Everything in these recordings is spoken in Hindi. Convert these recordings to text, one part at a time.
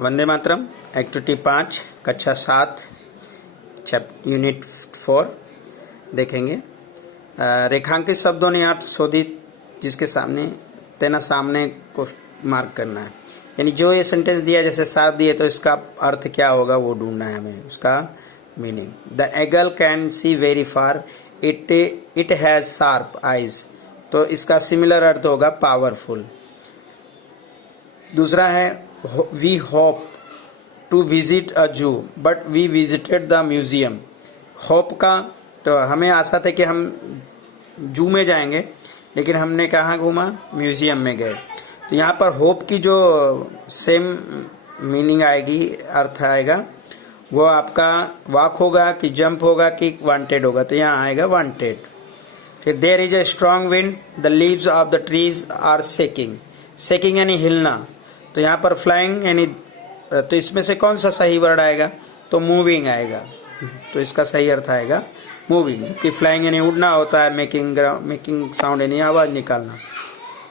वंदे मातरम। एक्टिविटी 5 कक्षा 7 यूनिट 4 देखेंगे। रेखांकित शब्दों ने अर्थ शोधित जिसके सामने तेना सामने को मार्क करना है, यानी जो ये सेंटेंस दिया जैसे साफ दिए तो इसका अर्थ क्या होगा वो ढूंढना है हमें, उसका meaning. The eagle can see very far, it has sharp eyes, तो इसका सिमिलर अर्थ होगा पावरफुल। दूसरा है we hope to visit a zoo but we visited the museum. Hope का तो हमें आशा था कि हम जू में जाएंगे, लेकिन हमने कहाँ घूमा, म्यूजियम में गए। तो यहाँ पर होप की जो सेम मीनिंग आएगी, अर्थ आएगा, वो आपका वॉक होगा कि जंप होगा कि वांटेड होगा, तो यहाँ आएगा वांटेड। फिर there is a strong wind, the leaves of the trees are shaking. Shaking यानी हिलना, तो यहाँ पर फ्लाइंग यानी, तो इसमें से कौन सा सही वर्ड आएगा, तो मूविंग आएगा, तो इसका सही अर्थ आएगा मूविंग, कि फ्लाइंग यानी उड़ना होता है, मेकिंग साउंड यानी आवाज़ निकालना।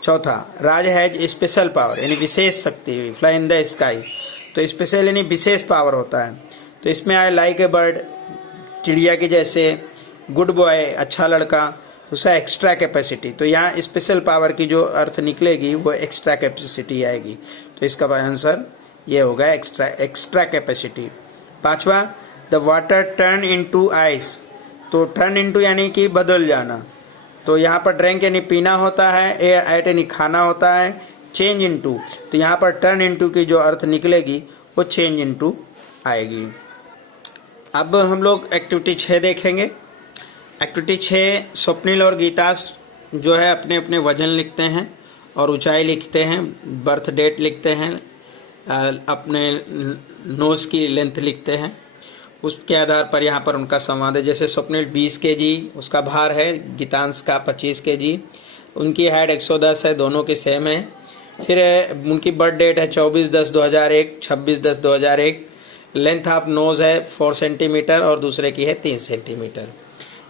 चौथा, राज हैज स्पेशल पावर यानी विशेष शक्ति, फ्लाई इन द स्काई, तो स्पेशल यानी विशेष पावर होता है। तो इसमें आए लाइक ए बर्ड, चिड़िया के जैसे, गुड बॉय अच्छा लड़का, दूसरा एक्स्ट्रा कैपेसिटी, तो यहाँ स्पेशल पावर की जो अर्थ निकलेगी वो एक्स्ट्रा कैपेसिटी आएगी, तो इसका आंसर ये होगा एक्स्ट्रा कैपेसिटी। पांचवा, the water turn into ice, तो टर्न इनटू यानी कि बदल जाना, तो यहाँ पर ड्रिंक यानी पीना होता है, एट यानी खाना होता है, चेंज इनटू, तो यहाँ पर टर्न इनटू की जो अर्थ निकलेगी वो चेंज इनटू आएगी। अब हम लोग एक्टिविटी 6 देखेंगे। एक्टिविटी 6, स्वप्निल और गीतास जो है अपने अपने वजन लिखते हैं और ऊंचाई लिखते हैं, बर्थ डेट लिखते हैं, अपने नोज़ की लेंथ लिखते हैं, उसके आधार पर यहाँ पर उनका संवाद है। जैसे स्वप्निल 20 केजी उसका भार है, गीतांश का 25 केजी, उनकी हाइट 110 है, दोनों की सेम है। फिर उनकी बर्थ डेट है 24/10/2001, 26/10/2001, लेंथ ऑफ नोज़ है 4 सेंटीमीटर और दूसरे की है 3 सेंटीमीटर।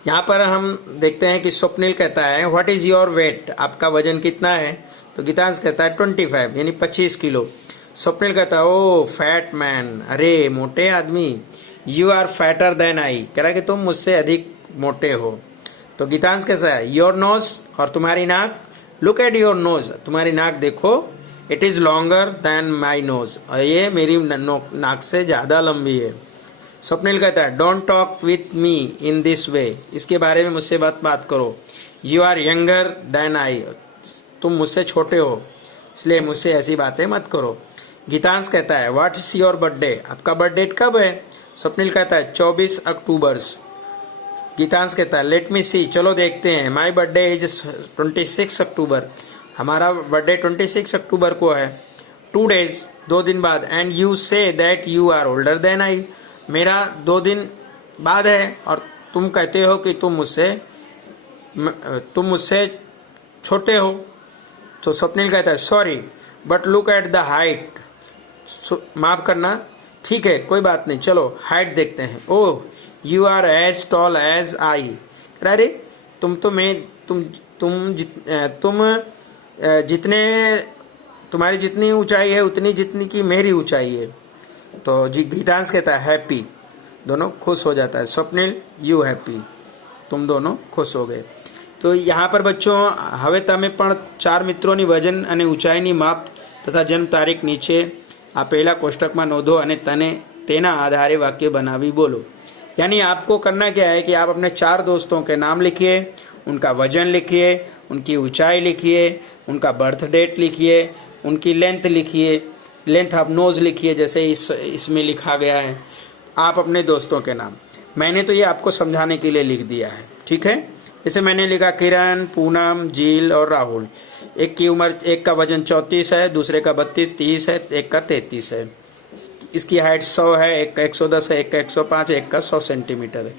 यहाँ पर हम देखते हैं कि स्वप्निल कहता है व्हाट इज़ योर वेट, आपका वजन कितना है, तो गीतांश कहता है 25 यानी 25 किलो। स्वप्निल कहता है ओ फैट मैन, अरे मोटे आदमी, you are fatter than I, कह रहा है कि तुम मुझसे अधिक मोटे हो। तो गीतांश कैसा है, योर नोज, और तुम्हारी नाक, लुक एट योर नोज, तुम्हारी नाक देखो, it is longer than my nose, और ये मेरी नाक से ज़्यादा लंबी है। स्वप्निल कहता है don't talk with me in this way, इसके बारे में मुझसे बात करो। यू आर यंगर दैन आई, तुम मुझसे छोटे हो इसलिए मुझसे ऐसी बातें मत करो। गीतांश कहता है व्हाट इज योर बर्थडे, आपका बर्थडे कब है, स्वप्निल कहता है 24 अक्टूबर। गीतांश कहता है लेट मी सी, चलो देखते हैं, माई बर्थडे इज 26 अक्टूबर, हमारा बर्थडे 26 अक्टूबर को है। 2 days, 2 दिन बाद, and you say that you are older than I, मेरा 2 दिन बाद है और तुम कहते हो कि तुम मुझसे छोटे हो। तो स्वप्निल कहता है sorry but look at the height, माफ़ करना, ठीक है कोई बात नहीं, चलो हाइट देखते हैं। Oh you are as tall as I, अरे तुम्हारी जितनी ऊंचाई है उतनी जितनी की मेरी ऊंचाई है। तो जी गीतांश कहता है हैप्पी, दोनों खुश हो जाता है। स्वप्निल यू हैप्पी, तुम दोनों खुश हो गए। તો यहाँ पर बच्चों હવે તમે પણ 4 મિત્રોની વજન અને ઊંચાઈની માપ તથા જન્મ તારીખ નીચે આપેલા કોષ્ટકમાં નોંધો અને તેના આધારે વાક્ય બનાવી બોલો। यानी आपको करना क्या है कि आप अपने 4 दोस्तों के नाम लिखिए, उनका वजन लिखिए, उनकी ऊंचाई लिखिए, उनका बर्थ डेट लिखिए, उनकी लेंथ लिखिए, लेंथ ऑफ नोज़ लिखिए जैसे इसमें लिखा गया है, आप अपने दोस्तों के नाम। मैंने तो ये आपको समझाने के लिए लिख दिया है, ठीक है। जैसे मैंने लिखा किरण, पूनम, जील और राहुल, एक की उम्र, एक का वजन 34 है, दूसरे का 32, 30 है, एक का 33 है, इसकी हाइट 100 है, एक का 110 है, एक का 105, एक का 100 सेंटीमीटर है,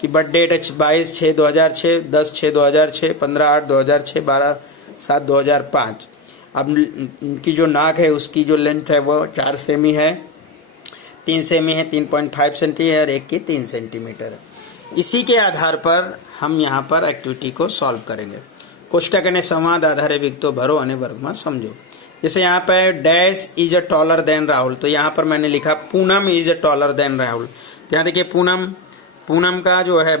कि बर्थ डेट है 22/6/2006, 10/6/2006, 15/8/2006, 12/7/2005। अब इनकी जो नाक है उसकी जो लेंथ है वो 4 सेमी है, 3 सेमी है, 3.5 सेंटीमीटर, एक की 3 सेंटीमीटर है। इसी के आधार पर हम यहाँ पर एक्टिविटी को सॉल्व करेंगे। कोष्टक અને સંવાદ આધારે વિગતો ભરો અને વર્ગમાં સમજો। जैसे यहाँ पे dash is a taller than Rahul, तो यहाँ पर मैंने लिखा Poonam is a taller than Rahul. तो यहाँ देखिए पूनम का जो है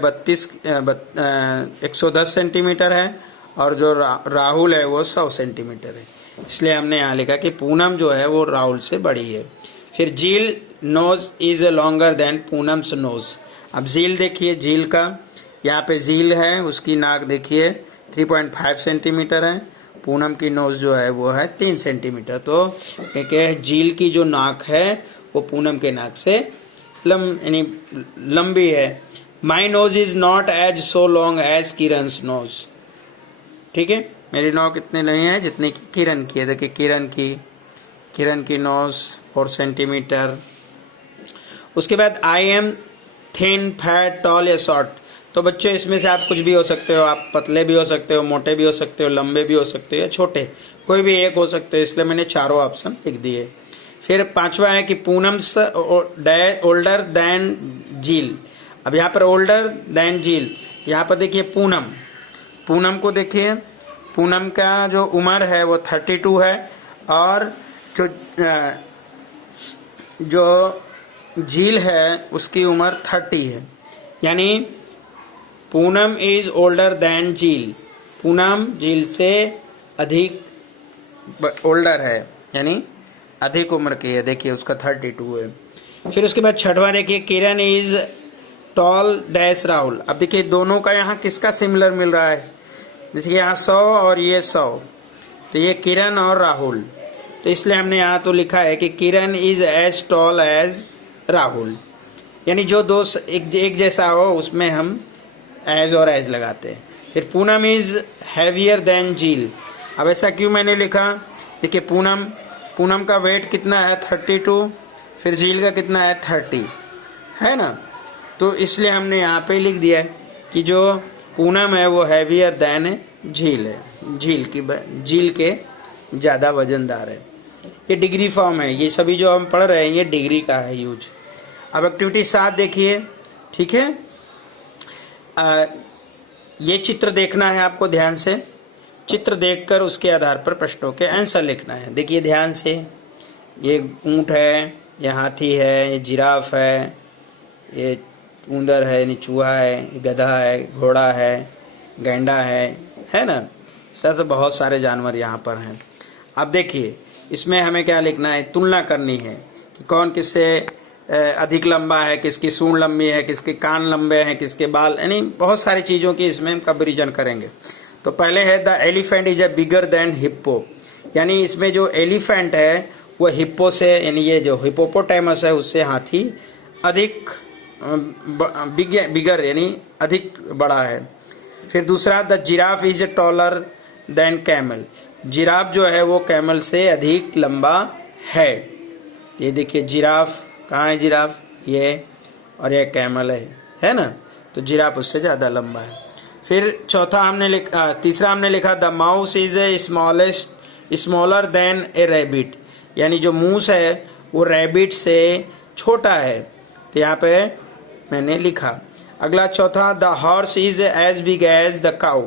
110 सेंटीमीटर है और जो राहुल है वो 100 सेंटीमीटर है, इसलिए हमने यहाँ लिखा कि पूनम जो है वो राहुल से बड़ी है। फिर Jheel nose is longer than Poonam's nose. अब झील देखिए, झील का यहाँ पे झील है, उसकी नाक देखिए 3.5 सेंटीमीटर है, पूनम की नोज जो है वो है 3 सेंटीमीटर। तो एक झील की जो नाक है वो पूनम के नाक से यानी लंबी है। My nose is not as so long as Kiran's nose. ठीक है, मेरी नोक इतनी नहीं है जितनी की किरण की है। देखिए किरण की नोज 4 सेंटीमीटर। उसके बाद I am thin fat tall या शॉर्ट। तो बच्चों इसमें से आप कुछ भी हो सकते हो, आप पतले भी हो सकते हो, मोटे भी हो सकते हो, लंबे भी हो सकते हो या छोटे, कोई भी एक हो सकते हो, इसलिए मैंने चारों ऑप्शन लिख दिए। फिर पांचवा है कि पूनम्स ओल्डर देन झील। अब यहाँ पर ओल्डर देन झील, यहाँ पर देखिए पूनम को देखिए, पूनम का जो उम्र है वो 32 है और जो झील है उसकी उम्र 30 है। यानी पूनम इज ओल्डर देन झील, पूनम झील से अधिक ओल्डर है, यानी अधिक उम्र की है। देखिए उसका 32 है। फिर उसके बाद छठवां देखिए किरण इज टॉल डैश राहुल। अब देखिए दोनों का यहाँ किसका सिमिलर मिल रहा है, जैसे कि यहाँ 100 और ये 100, तो ये किरण और राहुल, तो इसलिए हमने यहाँ तो लिखा है कि Kiran is as tall as Rahul, यानी जो दो एक जैसा हो उसमें हम एज और एज लगाते हैं। फिर पूनम इज हैवियर देन झील। अब ऐसा क्यों मैंने लिखा, देखिए पूनम का वेट कितना है 32, फिर झील का कितना है 30 है ना, तो इसलिए हमने यहाँ पे लिख दिया है कि जो पूनम है वो हैवियर देन झील है, झील के ज़्यादा वजनदार है। ये डिग्री फॉर्म है, ये सभी जो हम पढ़ रहे हैं ये डिग्री का है यूज। अब एक्टिविटी 7 देखिए, ठीक है, ये चित्र देखना है आपको ध्यान से, चित्र देखकर उसके आधार पर प्रश्नों के आंसर लिखना है। देखिए ध्यान से, ये ऊँट है, ये हाथी है, ये जिराफ है, ये उंदर है, यानी चूहा है, गधा है, घोड़ा है, गैंडा है ना, इस तरह से बहुत सारे जानवर यहाँ पर हैं। अब देखिए इसमें हमें क्या लिखना है, तुलना करनी है कि कौन किससे अधिक लंबा है, किसकी सूंड लंबी है, किसके कान लंबे हैं, किसके बाल, यानी बहुत सारी चीज़ों की इसमें हम कंपैरिजन करेंगे। तो पहले है the elephant is a bigger than hippo, यानी इसमें जो एलिफेंट है वो हिप्पो से, यानी ये जो हिप्पोपोटामस है उससे हाथी अधिक बिगर यानी अधिक बड़ा है। फिर दूसरा the giraffe is taller than camel, giraffe जो है वो कैमल से अधिक लंबा है। ये देखिए जिराफ, कहाँ है जिराफ, ये, और ये कैमल है ना, तो जिराफ उससे ज़्यादा लंबा है। फिर तीसरा हमने लिखा the mouse is a smaller than A rabbit, यानी जो मूस है वो रैबिट से छोटा है, तो यहाँ पे मैंने लिखा। अगला चौथा the horse is as big as the cow.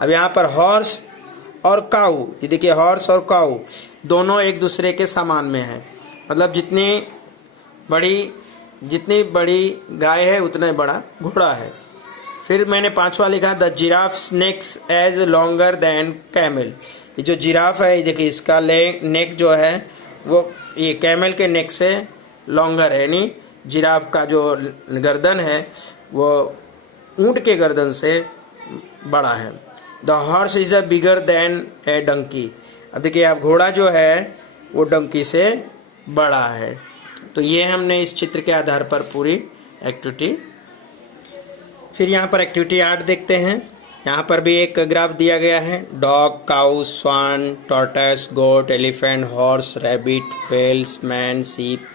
अब यहाँ पर हॉर्स और काऊ, ये देखिए हॉर्स और काऊ दोनों एक दूसरे के समान में है, मतलब जितनी बड़ी गाय है उतना बड़ा घोड़ा है। फिर मैंने पांचवा लिखा the giraffe necks is longer than camel, ये जो जिराफ है देखिए इसका नेक जो है वो ये कैमल के नेक से लॉन्गर है, यानी जिराफ का जो गर्दन है वो ऊंट के गर्दन से बड़ा है। The horse is a bigger than a donkey. अब देखिए आप घोड़ा जो है वो डंकी से बड़ा है। तो ये हमने इस चित्र के आधार पर पूरी एक्टिविटी। फिर यहाँ पर एक्टिविटी 8 देखते हैं। यहाँ पर भी एक ग्राफ दिया गया है, dog, cow, swan, tortoise, goat, elephant, horse, rabbit, whales, man, sheep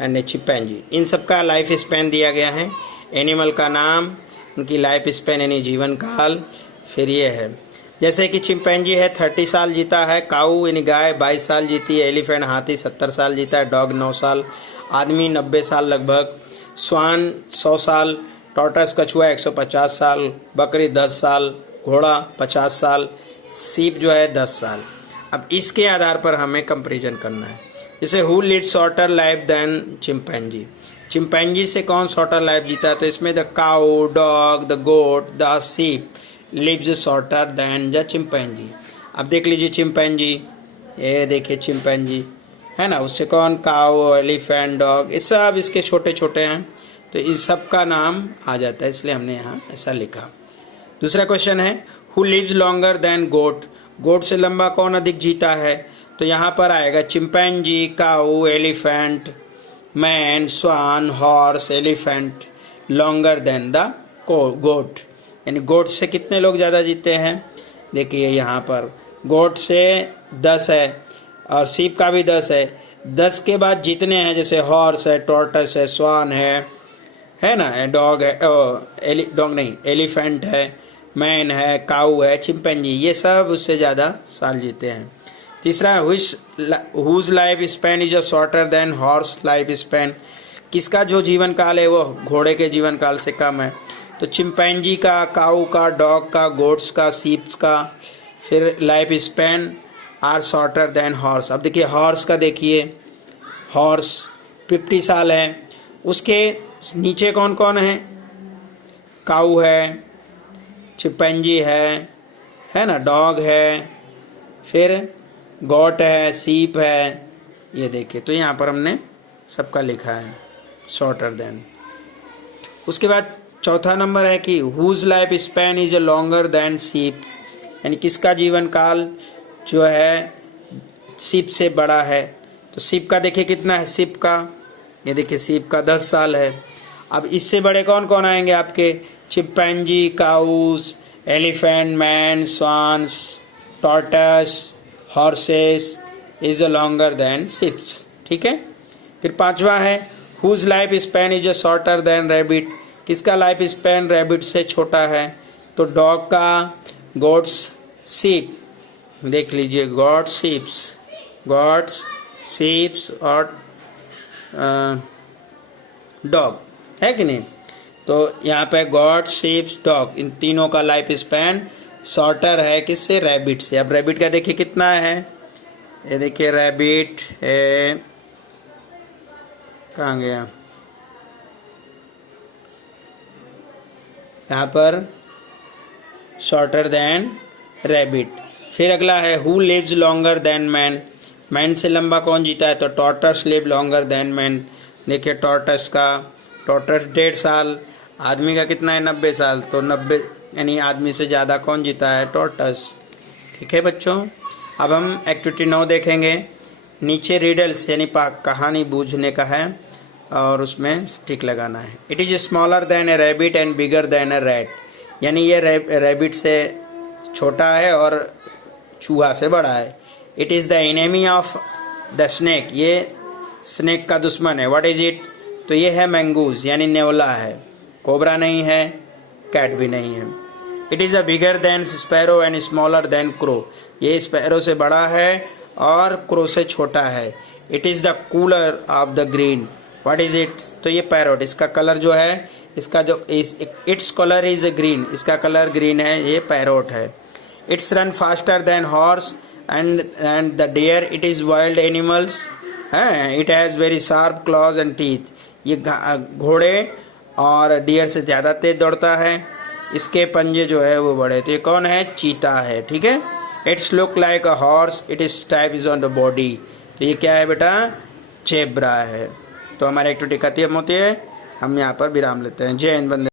and chimpanzee, इन सब का लाइफ स्पैन दिया गया है। एनिमल का नाम, उनकी लाइफ स्पैन यानी जीवन काल। फिर ये है जैसे कि चिंपैंजी है 30 साल जीता है, काऊ यानी गाय 22 साल जीती है, एलिफेंट हाथी 70 साल जीता है, डॉग 9 साल, आदमी 90 साल लगभग, स्वान 100 साल, टॉर्टस कछुआ 150 साल, बकरी 10 साल, घोड़ा 50 साल, सीप जो है 10 साल। अब इसके आधार पर हमें कंपैरिजन करना है। जैसे who lead shorter life than chimpanzee, chimpanzee से कौन शॉर्टर लाइफ जीता है, तो इसमें the cow, dog, the goat, the sheep lives shorter than the chimpanzee. अब देख लीजिए चिंपैंजी, ये देखिए चिंपैंजी है ना, उससे कौन, काउ, एलिफेंट, डॉग, ये सब इसके छोटे छोटे हैं, तो इस सब का नाम आ जाता है, इसलिए हमने यहाँ ऐसा लिखा। दूसरा क्वेश्चन है हु लिव्स लॉन्गर देन गोट, गोट से लंबा कौन अधिक जीता है, तो यहाँ पर आएगा chimpanzee, cow, elephant, man, swan, horse, elephant longer than the goat, यानी गोट से कितने लोग ज़्यादा जीते हैं। देखिए यहाँ पर गोट से 10 है और सीप का भी 10 है, 10 के बाद जितने हैं जैसे हॉर्स है, टॉर्टस है, स्वान है ना, डॉग है, डॉग नहीं एलिफेंट है, मैन है, काऊ है, चिंपैंजी, ये सब उससे ज़्यादा साल जीते हैं। तीसरा whose life span is a shorter than horse life span, किसका जो जीवन काल है वो घोड़े के जीवन काल से कम है, तो चिंपैंजी का, काऊ का, डॉग का, गोट्स का, सीप्स का, फिर life span are shorter than horse. अब देखिए हॉर्स का, देखिए हॉर्स 50 साल है, उसके नीचे कौन कौन है, काऊ है, चिंपैंजी है ना, डॉग है, फिर गॉट है, सीप है, ये देखिए, तो यहाँ पर हमने सबका लिखा है शॉर्टर देन। उसके बाद चौथा नंबर है कि whose life span is longer than sheep, यानी किसका जीवन काल जो है सीप से बड़ा है, तो सीप का देखिए कितना है, सीप का ये देखिए सीप का 10 साल है। अब इससे बड़े कौन कौन आएंगे आपके, chimpanzee, cows, elephant, man, swans, tortoise, horses is longer than ships, ठीक है। फिर पांचवा है whose life span is shorter than rabbit, किसका लाइफ स्पैन रैबिट से छोटा है, तो डॉग का, गोट्स, सीप, देख लीजिए गॉट्स, सीप्स और डॉग है कि नहीं, तो यहाँ पे गॉड, शीप्स, डॉग, इन तीनों का लाइफ स्पैन शॉर्टर है किससे, रैबिट से। अब रैबिट का देखिए कितना है, ये देखिए रैबिट है, कहाँ गया, यहाँ पर शॉर्टर देन रैबिट। फिर अगला है who lives longer than man, man से लंबा कौन जीता है, तो tortoise live longer than man. देखिए टॉर्टस 1.5 साल, आदमी का कितना है 90 साल, तो 90 यानी आदमी से ज़्यादा कौन जीता है, टॉर्टस, ठीक है बच्चों। अब हम एक्टिविटी 9 देखेंगे, नीचे रिडल्स यानी कहानी बूझने का है और उसमें टिक लगाना है। It is smaller than A rabbit and bigger than A rat, यानी ये रैबिट से छोटा है और चूहा से बड़ा है। It is the enemy of the snake, ये स्नेक का दुश्मन है। व्हाट इज इट, तो ये है मैंगूज यानी नेवला है, कोबरा नहीं है, कैट भी नहीं है। It is a bigger than sparrow and smaller than crow, ये स्पैरो से बड़ा है और क्रो से छोटा है। It is the colour of the green, what is it, तो ये पैरोट, इसका कलर जो है, इसका जो इट्स कलर इज ग्रीन, इसका कलर ग्रीन है, ये पैरोट है। Its run faster than horse and the deer, it is wild animals है। It has very sharp clause and teeth, ये घोड़े और डियर से ज़्यादा तेज दौड़ता है, इसके पंजे जो है वो बड़े, तो ये कौन है, चीता है, ठीक है। It's look like a horse, it is type is on the body, तो ये क्या है बेटा, जेब्रा है। तो हमारी एक्टिविटी खत्म होती है, हम यहाँ पर विराम लेते हैं। जय हिंद, वंदे